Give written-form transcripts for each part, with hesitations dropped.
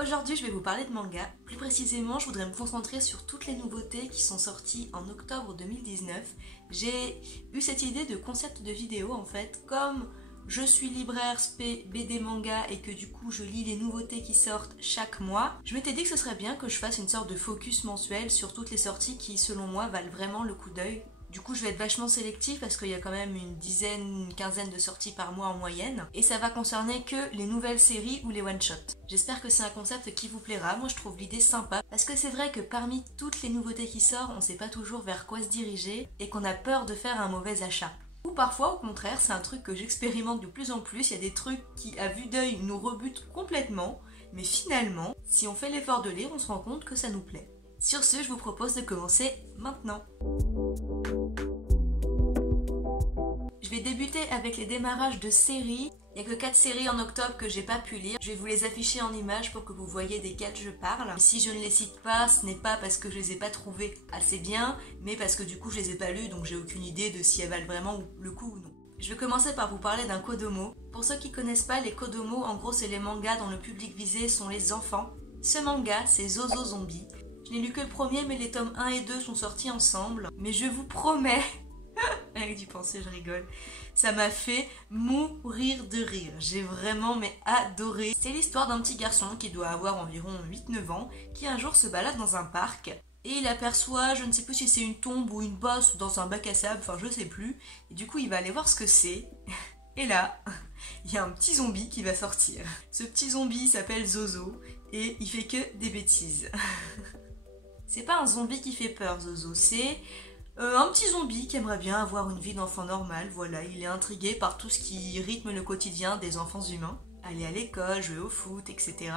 Aujourd'hui, je vais vous parler de manga. Plus précisément, je voudrais me concentrer sur toutes les nouveautés qui sont sorties en octobre 2019. J'ai eu cette idée de concept de vidéo en fait, comme je suis libraire spé BD manga et que du coup je lis les nouveautés qui sortent chaque mois. Je m'étais dit que ce serait bien que je fasse une sorte de focus mensuel sur toutes les sorties qui, selon moi, valent vraiment le coup d'œil. Du coup, je vais être vachement sélective parce qu'il y a quand même une quinzaine de sorties par mois en moyenne. Et ça va concerner que les nouvelles séries ou les one-shots. J'espère que c'est un concept qui vous plaira. Moi, je trouve l'idée sympa. Parce que c'est vrai que parmi toutes les nouveautés qui sortent, on sait pas toujours vers quoi se diriger et qu'on a peur de faire un mauvais achat. Ou parfois, au contraire, c'est un truc que j'expérimente de plus en plus. Il y a des trucs qui, à vue d'œil, nous rebutent complètement. Mais finalement, si on fait l'effort de lire, on se rend compte que ça nous plaît. Sur ce, je vous propose de commencer maintenant. Je vais débuter avec les démarrages de séries. Il n'y a que 4 séries en octobre que j'ai pas pu lire. Je vais vous les afficher en images pour que vous voyez desquelles je parle. Si je ne les cite pas, ce n'est pas parce que je les ai pas trouvées assez bien, mais parce que du coup je les ai pas lues, donc j'ai aucune idée de si elles valent vraiment le coup ou non. Je vais commencer par vous parler d'un Kodomo. Pour ceux qui connaissent pas, les Kodomo, en gros c'est les mangas dont le public visé sont les enfants. Ce manga, c'est Zozo Zombie. Je n'ai lu que le premier, mais les tomes 1 et 2 sont sortis ensemble. Mais je vous promets... Avec d'y penser, je rigole. Ça m'a fait mourir de rire. J'ai vraiment adoré. C'est l'histoire d'un petit garçon qui doit avoir environ 8-9 ans, qui un jour se balade dans un parc et il aperçoit, je ne sais plus si c'est une tombe ou une bosse dans un bac à sable, enfin je sais plus. Et du coup il va aller voir ce que c'est. Et là, il y a un petit zombie qui va sortir. Ce petit zombie s'appelle Zozo et il fait que des bêtises. C'est pas un zombie qui fait peur, Zozo, c'est... un petit zombie qui aimerait bien avoir une vie d'enfant normal, voilà, il est intrigué par tout ce qui rythme le quotidien des enfants humains. Aller à l'école, jouer au foot, etc.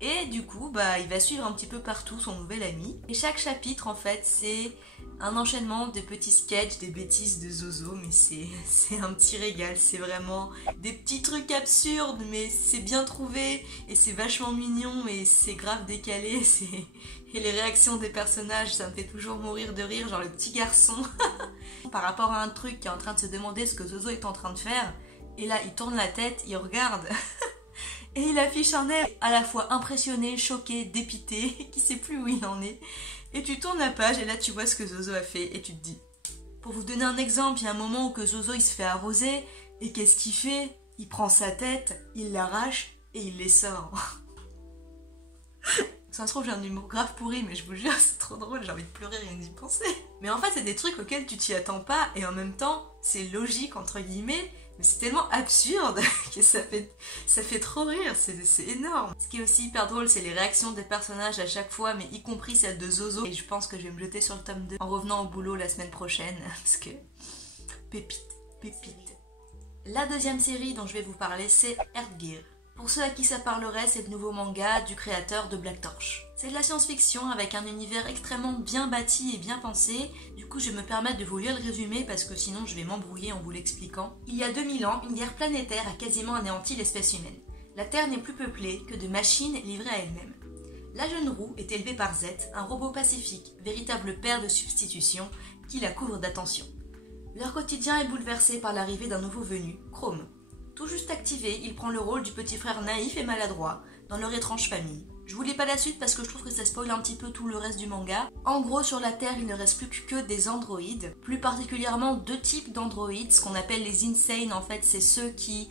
Et du coup, il va suivre un petit peu partout son nouvel ami. Et chaque chapitre, en fait, c'est un enchaînement de petits sketchs, des bêtises de Zozo, mais c'est un petit régal, c'est vraiment des petits trucs absurdes, mais c'est bien trouvé, et c'est vachement mignon, et c'est grave décalé, et les réactions des personnages, ça me fait toujours mourir de rire, genre le petit garçon, par rapport à un truc qui est en train de se demander ce que Zozo est en train de faire, et là, il tourne la tête, il regarde... Et il affiche un air à la fois impressionné, choqué, dépité, qui sait plus où il en est. Et tu tournes la page et là tu vois ce que Zozo a fait et tu te dis. Pour vous donner un exemple, il y a un moment où que Zozo il se fait arroser et qu'est-ce qu'il fait? Il prend sa tête, il l'arrache et il les sort. Ça se trouve j'ai un humour grave pourri mais je vous jure c'est trop drôle, j'ai envie de pleurer rien que d'y penser. Mais en fait c'est des trucs auxquels tu t'y attends pas et en même temps c'est logique entre guillemets. Mais c'est tellement absurde que ça fait trop rire, c'est énorme. Ce qui est aussi hyper drôle, c'est les réactions des personnages à chaque fois, mais y compris celle de Zozo. Et je pense que je vais me jeter sur le tome 2 en revenant au boulot la semaine prochaine, parce que... pépite. La deuxième série dont je vais vous parler, c'est Earth-Gear. Pour ceux à qui ça parlerait, c'est le nouveau manga du créateur de Black Torch. C'est de la science-fiction avec un univers extrêmement bien bâti et bien pensé. Du coup, je vais me permettre de vous lire le résumé parce que sinon je vais m'embrouiller en vous l'expliquant. Il y a 2000 ans, une guerre planétaire a quasiment anéanti l'espèce humaine. La Terre n'est plus peuplée que de machines livrées à elles-mêmes. La jeune roue est élevée par Z, un robot pacifique, véritable père de substitution, qui la couvre d'attention. Leur quotidien est bouleversé par l'arrivée d'un nouveau venu, Chrome. Tout juste activé, il prend le rôle du petit frère naïf et maladroit dans leur étrange famille. Je vous lis pas la suite parce que je trouve que ça spoil un petit peu tout le reste du manga. En gros, sur la Terre, il ne reste plus que des androïdes, plus particulièrement 2 types d'androïdes, ce qu'on appelle les insane. En fait, c'est ceux qui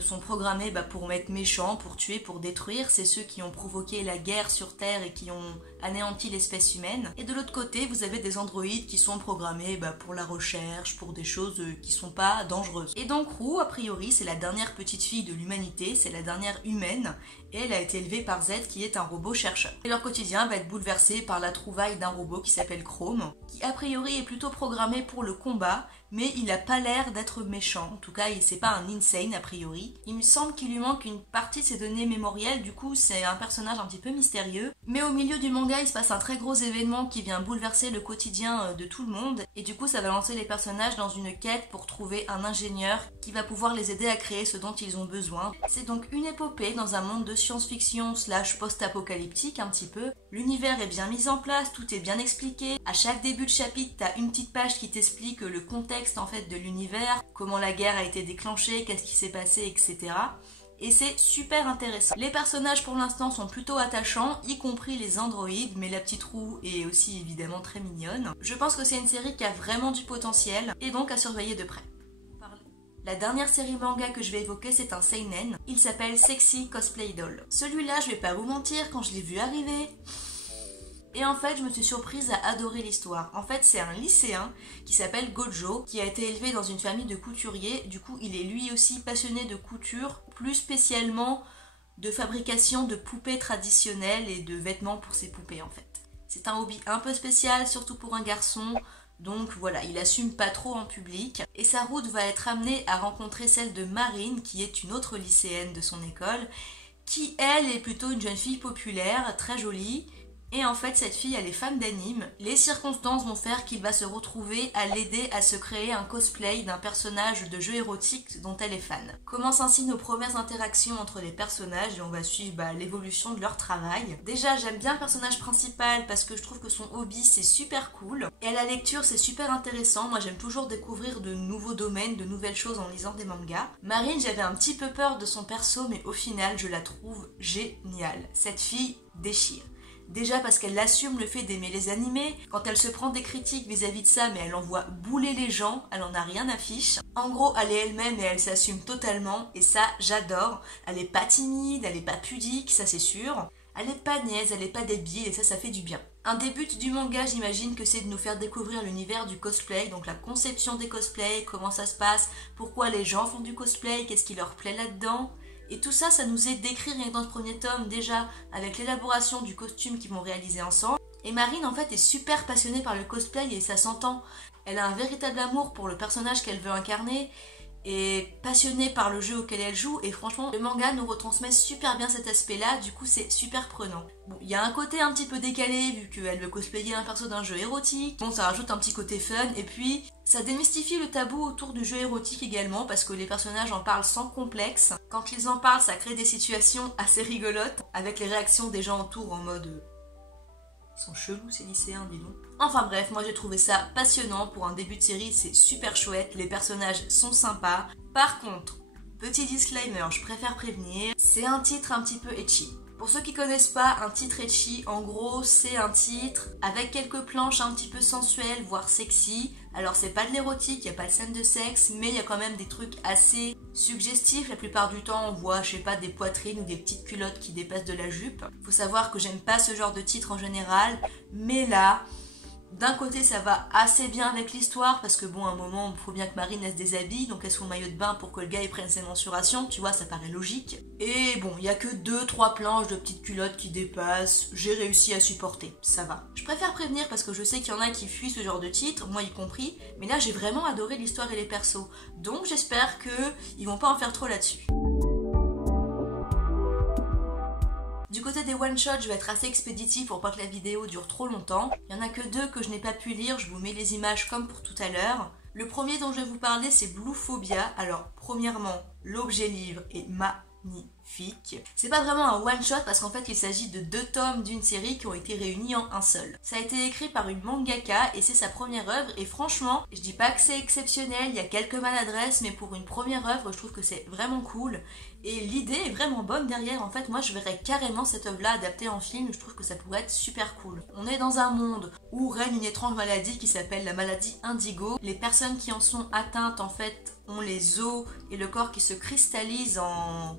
sont programmés pour être méchants, pour tuer, pour détruire. C'est ceux qui ont provoqué la guerre sur Terre et qui ont anéanti l'espèce humaine. Et de l'autre côté, vous avez des androïdes qui sont programmés pour la recherche, pour des choses qui sont pas dangereuses. Et donc Roux, a priori, c'est la dernière petite fille de l'humanité, c'est la dernière humaine, et elle a été élevée par Z qui est un robot chercheur. Et leur quotidien va être bouleversé par la trouvaille d'un robot qui s'appelle Chrome, qui a priori est plutôt programmé pour le combat, mais il a pas l'air d'être méchant. En tout cas, c'est pas un insane a priori. Il me semble qu'il lui manque une partie de ses données mémorielles, du coup c'est un personnage un petit peu mystérieux. Mais au milieu du manga, il se passe un très gros événement qui vient bouleverser le quotidien de tout le monde, et du coup ça va lancer les personnages dans une quête pour trouver un ingénieur qui va pouvoir les aider à créer ce dont ils ont besoin. C'est donc une épopée dans un monde de science-fiction / post-apocalyptique un petit peu. L'univers est bien mis en place, tout est bien expliqué. À chaque début de chapitre, t'as une petite page qui t'explique le contexte en fait de l'univers, comment la guerre a été déclenchée, qu'est-ce qui s'est passé, etc. et c'est super intéressant. Les personnages pour l'instant sont plutôt attachants, y compris les androïdes, mais la petite roue est aussi évidemment très mignonne. Je pense que c'est une série qui a vraiment du potentiel et donc à surveiller de près. La dernière série manga que je vais évoquer, c'est un seinen. Il s'appelle Sexy Cosplay Doll. Celui-là, je vais pas vous mentir, quand je l'ai vu arriver, et en fait, je me suis surprise à adorer l'histoire. En fait, c'est un lycéen qui s'appelle Gojo, qui a été élevé dans une famille de couturiers. Du coup, il est lui aussi passionné de couture, plus spécialement de fabrication de poupées traditionnelles et de vêtements pour ses poupées en fait. C'est un hobby un peu spécial, surtout pour un garçon. Donc voilà, il assume pas trop en public. Et sa route va être amenée à rencontrer celle de Marine, qui est une autre lycéenne de son école, qui elle est plutôt une jeune fille populaire, très jolie. Et en fait, cette fille, elle est fan d'anime. Les circonstances vont faire qu'il va se retrouver à l'aider à se créer un cosplay d'un personnage de jeu érotique dont elle est fan. Commencent ainsi nos premières interactions entre les personnages et on va suivre l'évolution de leur travail. Déjà, j'aime bien le personnage principal parce que je trouve que son hobby, c'est super cool. Et à la lecture, c'est super intéressant. Moi, j'aime toujours découvrir de nouveaux domaines, de nouvelles choses en lisant des mangas. Marine, j'avais un petit peu peur de son perso, mais au final, je la trouve géniale. Cette fille déchire. Déjà parce qu'elle assume le fait d'aimer les animés, quand elle se prend des critiques vis-à-vis de ça, mais elle envoie bouler les gens, elle en a rien à fiche. En gros, elle est elle-même et elle s'assume totalement, et ça, j'adore. Elle est pas timide, elle est pas pudique, ça c'est sûr. Elle est pas niaise, elle est pas débile, et ça fait du bien. Un des buts du manga, j'imagine que c'est de nous faire découvrir l'univers du cosplay, donc la conception des cosplays, comment ça se passe, pourquoi les gens font du cosplay, qu'est-ce qui leur plaît là-dedans. Et tout ça, ça nous est décrit rien que dans ce premier tome, déjà avec l'élaboration du costume qu'ils vont réaliser ensemble. Et Marine, en fait, est super passionnée par le cosplay et ça s'entend. Elle a un véritable amour pour le personnage qu'elle veut incarner et passionnée par le jeu auquel elle joue. Et franchement, le manga nous retransmet super bien cet aspect-là, du coup c'est super prenant. Bon, il y a un côté un petit peu décalé vu qu'elle veut cosplayer un perso d'un jeu érotique. Bon, ça rajoute un petit côté fun et puis ça démystifie le tabou autour du jeu érotique également parce que les personnages en parlent sans complexe. Quand ils en parlent, ça crée des situations assez rigolotes avec les réactions des gens autour en mode ils sont chelous ces lycéens, dis donc. Enfin bref, moi j'ai trouvé ça passionnant pour un début de série, c'est super chouette, les personnages sont sympas. Par contre, petit disclaimer, je préfère prévenir, c'est un titre un petit peu ecchi. Pour ceux qui connaissent pas, un titre ecchi, en gros, c'est un titre avec quelques planches un petit peu sensuelles, voire sexy. Alors c'est pas de l'érotique, il n'y a pas de scène de sexe, mais il y a quand même des trucs assez suggestifs. La plupart du temps, on voit, je sais pas, des poitrines ou des petites culottes qui dépassent de la jupe. Faut savoir que j'aime pas ce genre de titre en général, mais là, d'un côté ça va assez bien avec l'histoire parce que bon, à un moment il faut bien que Marine elle se déshabille, donc elle se fout au maillot de bain pour que le gars il prenne ses mensurations, tu vois, ça paraît logique. Et bon, il y a que 2-3 planches de petites culottes qui dépassent, j'ai réussi à supporter, ça va. Je préfère prévenir parce que je sais qu'il y en a qui fuient ce genre de titre, moi y compris, mais là j'ai vraiment adoré l'histoire et les persos, donc j'espère qu'ils vont pas en faire trop là-dessus. Du côté des one-shots, je vais être assez expéditif pour pas que la vidéo dure trop longtemps. Il y en a que 2 que je n'ai pas pu lire, je vous mets les images comme pour tout à l'heure. Le premier dont je vais vous parler, c'est Blue Phobia. Alors, premièrement, l'objet livre est magnifique. C'est pas vraiment un one-shot parce qu'en fait, il s'agit de 2 tomes d'une série qui ont été réunis en un seul. Ça a été écrit par une mangaka et c'est sa première œuvre et franchement, je dis pas que c'est exceptionnel, il y a quelques maladresses, mais pour une première œuvre, je trouve que c'est vraiment cool. Et l'idée est vraiment bonne derrière, en fait moi je verrais carrément cette œuvre là adaptée en film, je trouve que ça pourrait être super cool. On est dans un monde où règne une étrange maladie qui s'appelle la maladie indigo. Les personnes qui en sont atteintes en fait ont les os et le corps qui se cristallisent en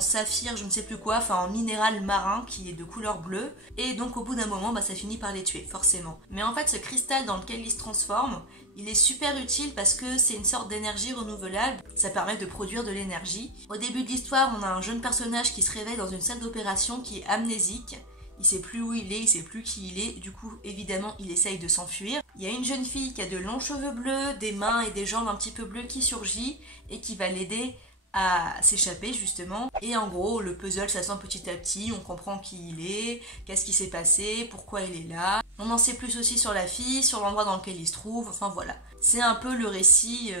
saphir, je ne sais plus quoi, enfin en minéral marin qui est de couleur bleue, et donc au bout d'un moment ça finit par les tuer, forcément. Mais en fait ce cristal dans lequel ils se transforment, il est super utile parce que c'est une sorte d'énergie renouvelable, ça permet de produire de l'énergie. Au début de l'histoire, on a un jeune personnage qui se réveille dans une salle d'opération qui est amnésique, il sait plus où il est, il sait plus qui il est, du coup évidemment il essaye de s'enfuir. Il y a une jeune fille qui a de longs cheveux bleus, des mains et des jambes un petit peu bleues qui surgit et qui va l'aider à s'échapper justement. Et en gros le puzzle ça sent petit à petit, on comprend qui il est, qu'est-ce qui s'est passé, pourquoi il est là. On en sait plus aussi sur la fille, sur l'endroit dans lequel il se trouve, enfin voilà. C'est un peu le récit,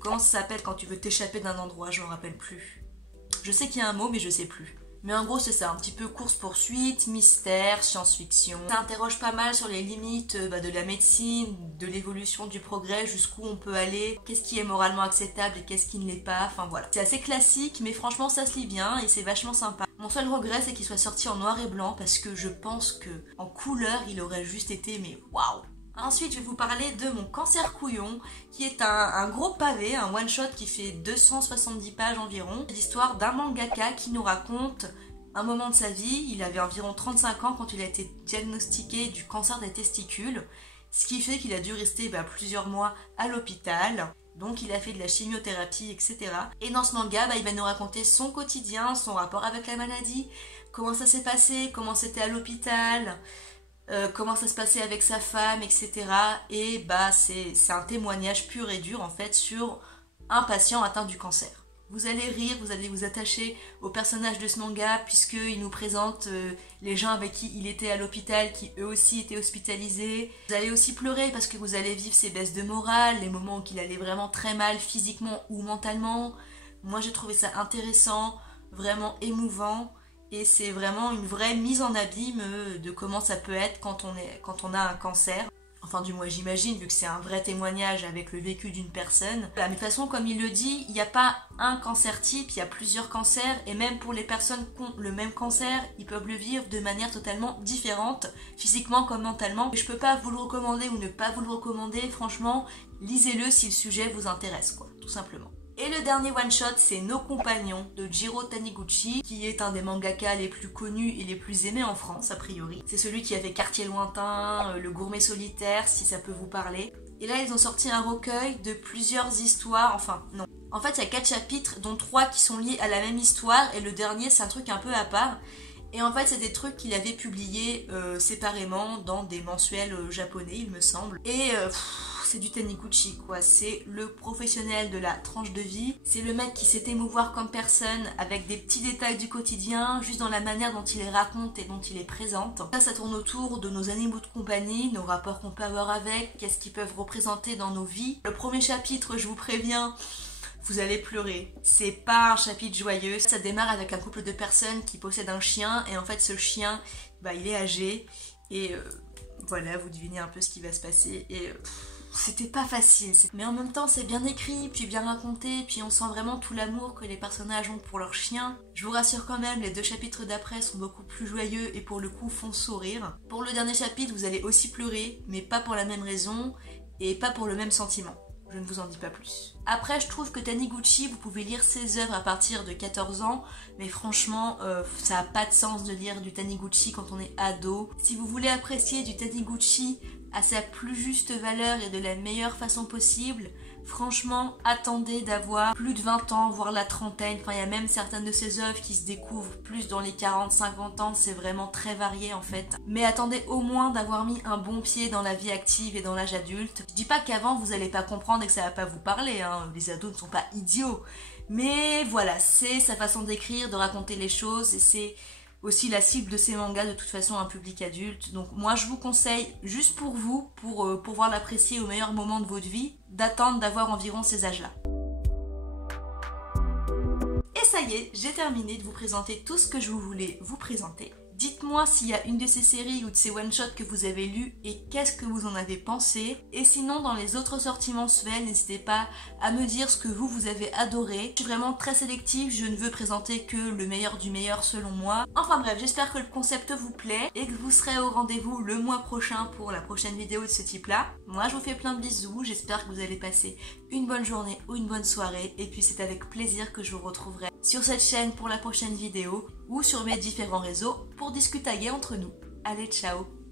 comment ça s'appelle quand tu veux t'échapper d'un endroit, je me rappelle plus. Je sais qu'il y a un mot mais je sais plus. Mais en gros c'est ça, un petit peu course-poursuite, mystère, science-fiction. Ça interroge pas mal sur les limites de la médecine, de l'évolution du progrès, jusqu'où on peut aller, qu'est-ce qui est moralement acceptable et qu'est-ce qui ne l'est pas, enfin voilà. C'est assez classique mais franchement ça se lit bien et c'est vachement sympa. Mon seul regret c'est qu'il soit sorti en noir et blanc parce que je pense que en couleur il aurait juste été mais waouh. Ensuite, je vais vous parler de Mon cancer couillon, qui est un gros pavé, un one-shot qui fait 270 pages environ. C'est l'histoire d'un mangaka qui nous raconte un moment de sa vie. Il avait environ 35 ans quand il a été diagnostiqué du cancer des testicules, ce qui fait qu'il a dû rester plusieurs mois à l'hôpital. Donc il a fait de la chimiothérapie, etc. Et dans ce manga, il va nous raconter son quotidien, son rapport avec la maladie, comment ça s'est passé, comment c'était à l'hôpital, comment ça se passait avec sa femme, etc. Et c'est un témoignage pur et dur en fait sur un patient atteint du cancer. Vous allez rire, vous allez vous attacher au personnage de ce manga puisqu'il nous présente les gens avec qui il était à l'hôpital qui eux aussi étaient hospitalisés. Vous allez aussi pleurer parce que vous allez vivre ses baisses de morale, les moments où il allait vraiment très mal physiquement ou mentalement. Moi j'ai trouvé ça intéressant, vraiment émouvant. Et c'est vraiment une vraie mise en abîme de comment ça peut être quand on a un cancer. Enfin du moins j'imagine, vu que c'est un vrai témoignage avec le vécu d'une personne. Mais de toute façon, comme il le dit, il n'y a pas un cancer type, il y a plusieurs cancers. Et même pour les personnes qui ont le même cancer, ils peuvent le vivre de manière totalement différente, physiquement comme mentalement. Je peux pas vous le recommander ou ne pas vous le recommander, franchement, lisez-le si le sujet vous intéresse, quoi, tout simplement. Et le dernier one-shot, c'est Nos Compagnons de Jiro Taniguchi, qui est un des mangaka les plus connus et les plus aimés en France, a priori. C'est celui qui a fait Quartier Lointain, Le Gourmet Solitaire, si ça peut vous parler. Et là, ils ont sorti un recueil de plusieurs histoires, enfin, non. En fait, il y a 4 chapitres, dont 3 qui sont liés à la même histoire, et le dernier, c'est un truc un peu à part. Et en fait, c'est des trucs qu'il avait publiés séparément dans des mensuels japonais, il me semble. Et c'est du Taniguchi, quoi. C'est le professionnel de la tranche de vie. C'est le mec qui sait émouvoir comme personne, avec des petits détails du quotidien, juste dans la manière dont il les raconte et dont il les présente. Ça tourne autour de nos animaux de compagnie, nos rapports qu'on peut avoir avec, qu'est-ce qu'ils peuvent représenter dans nos vies. Le premier chapitre, je vous préviens, vous allez pleurer. C'est pas un chapitre joyeux. Ça démarre avec un couple de personnes qui possèdent un chien, et en fait ce chien, il est âgé, et voilà, vous devinez un peu ce qui va se passer, et c'était pas facile. Mais en même temps, c'est bien écrit, puis bien raconté, puis on sent vraiment tout l'amour que les personnages ont pour leur chien. Je vous rassure quand même, les 2 chapitres d'après sont beaucoup plus joyeux et pour le coup font sourire. Pour le dernier chapitre, vous allez aussi pleurer, mais pas pour la même raison, et pas pour le même sentiment. Je ne vous en dis pas plus. Après, je trouve que Taniguchi, vous pouvez lire ses œuvres à partir de 14 ans, mais franchement, ça n'a pas de sens de lire du Taniguchi quand on est ado. Si vous voulez apprécier du Taniguchi à sa plus juste valeur et de la meilleure façon possible, franchement, attendez d'avoir plus de 20 ans, voire la trentaine. Enfin, il y a même certaines de ses œuvres qui se découvrent plus dans les 40-50 ans, c'est vraiment très varié en fait. Mais attendez au moins d'avoir mis un bon pied dans la vie active et dans l'âge adulte. Je dis pas qu'avant vous allez pas comprendre et que ça va pas vous parler, hein. Les ados ne sont pas idiots. Mais voilà, c'est sa façon d'écrire, de raconter les choses, et c'est aussi la cible de ces mangas, de toute façon un public adulte. Donc moi je vous conseille, juste pour vous, pour pouvoir l'apprécier au meilleur moment de votre vie, d'attendre d'avoir environ ces âges-là. Et ça y est, j'ai terminé de vous présenter tout ce que je voulais vous présenter. Dites-moi s'il y a une de ces séries ou de ces one-shots que vous avez lus et qu'est-ce que vous en avez pensé. Et sinon, dans les autres sorties mensuelles, n'hésitez pas à me dire ce que vous avez adoré. Je suis vraiment très sélective, je ne veux présenter que le meilleur du meilleur selon moi. Enfin bref, j'espère que le concept vous plaît et que vous serez au rendez-vous le mois prochain pour la prochaine vidéo de ce type-là. Moi, je vous fais plein de bisous, j'espère que vous allez passer une bonne journée ou une bonne soirée. Et puis c'est avec plaisir que je vous retrouverai sur cette chaîne pour la prochaine vidéo ou sur mes différents réseaux pour discutailler entre nous. Allez, ciao!